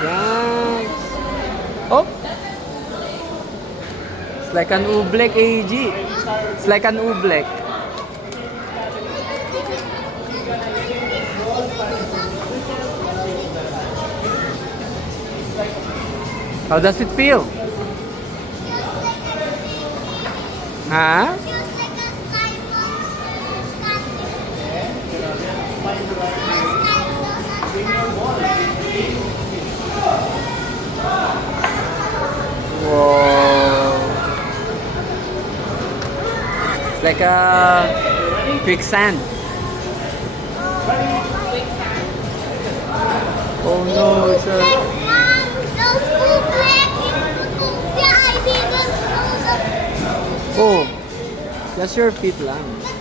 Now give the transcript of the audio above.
Yan. Oh! It's like an oobleck, AG. It's like an oobleck. How does it feel? Huh? Whoa. It's like a quicksand. Oh no, it's a... Oh, just your feet lang.